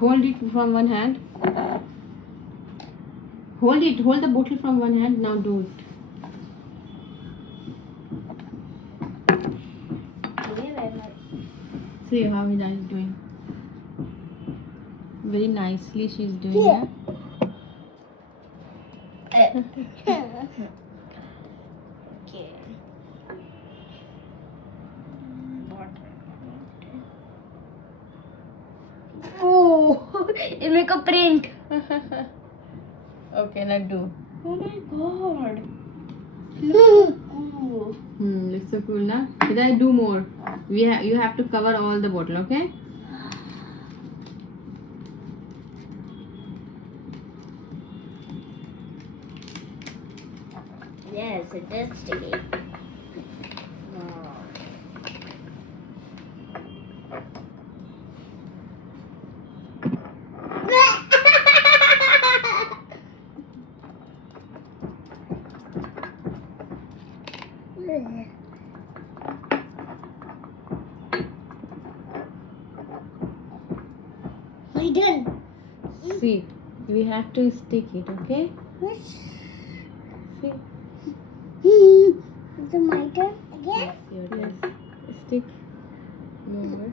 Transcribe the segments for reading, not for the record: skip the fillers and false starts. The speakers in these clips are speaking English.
Hold it from one hand. Hold it. Hold the bottle from one hand. Now do it. See how Hida is doing. Very nicely she is doing. Yeah. Okay. Oh, it make a print. Okay, now do. Oh my god. Look so cool. Looks so cool, na? Hida, do more. You have to cover all the bottle, okay? Yes, it is sticky. Wow. I done. See, we have to stick it, okay? See? Is it my turn again? Your turn. Stick. More.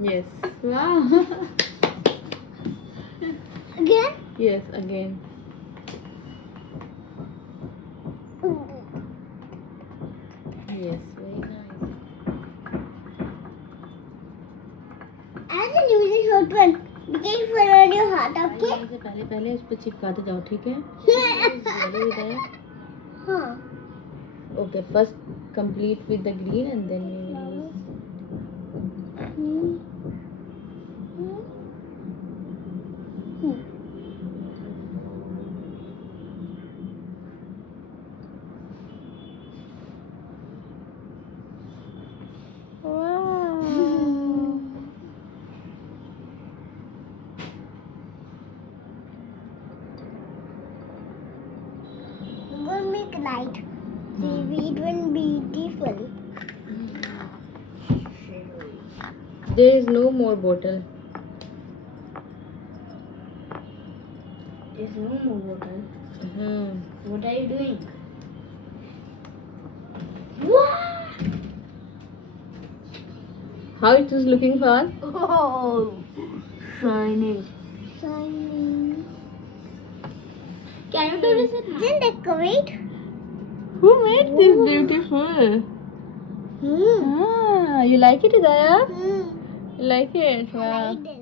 Yes. Wow. Again? Yes, again. Yes, very nice. As I'm using hot one, you can follow your heart, okay? से पहले उस पर चिपकाते जाओ, ठीक है? हाँ. Okay, first complete with the green and then we will use. I'm going to make light. See, it will be beautiful. There is no more bottle. There's no more water. What are you doing? What? How it is looking for? Oh, shining. Shining. Can you do this with hand? Decorate. Who made this beautiful? Ah, you like it, Hidaya? You like it? Wow. I like this.